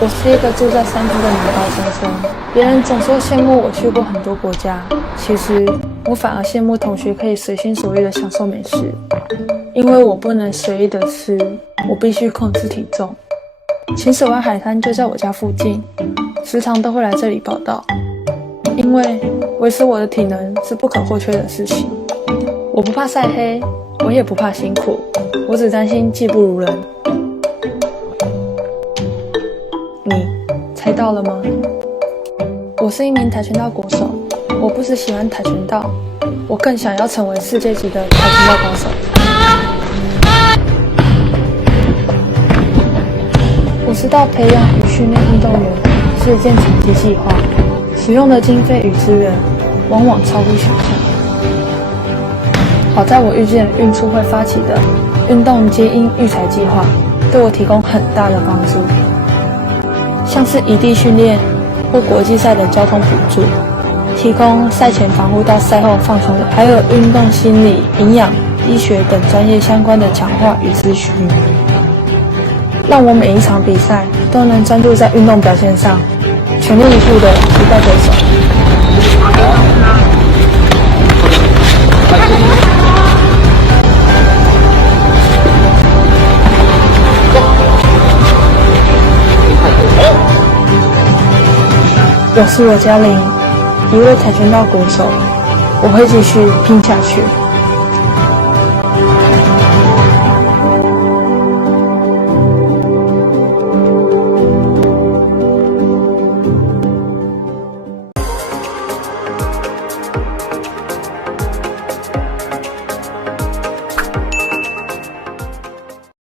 我是一个住在山区的女高中生，别人总说羡慕我去过很多国家，其实我反而羡慕同学可以随心所欲的享受美食，因为我不能随意的吃，我必须控制体重。秦始湾海滩就在我家附近，时常都会来这里报道，因为维持我的体能是不可或缺的事情。我不怕晒黑，我也不怕辛苦，我只担心技不如人。你猜到了吗？我是一名跆拳道国手，我不只喜欢跆拳道，我更想要成为世界级的跆拳道高手。我知道培养与训练运动员是一件长期计划，使用的经费与资源往往超乎想象。好在我遇见了运促会发起的运动基因育才计划，对我提供很大的帮助，像是异地训练或国际赛的交通补助，提供赛前防护到赛后放松的，还有运动心理、营养、医学等专业相关的强化与咨询，让我每一场比赛都能专注在运动表现上，全力以赴的击败对手。我是罗嘉玲，一位跆拳道国手，我会继续拼下去。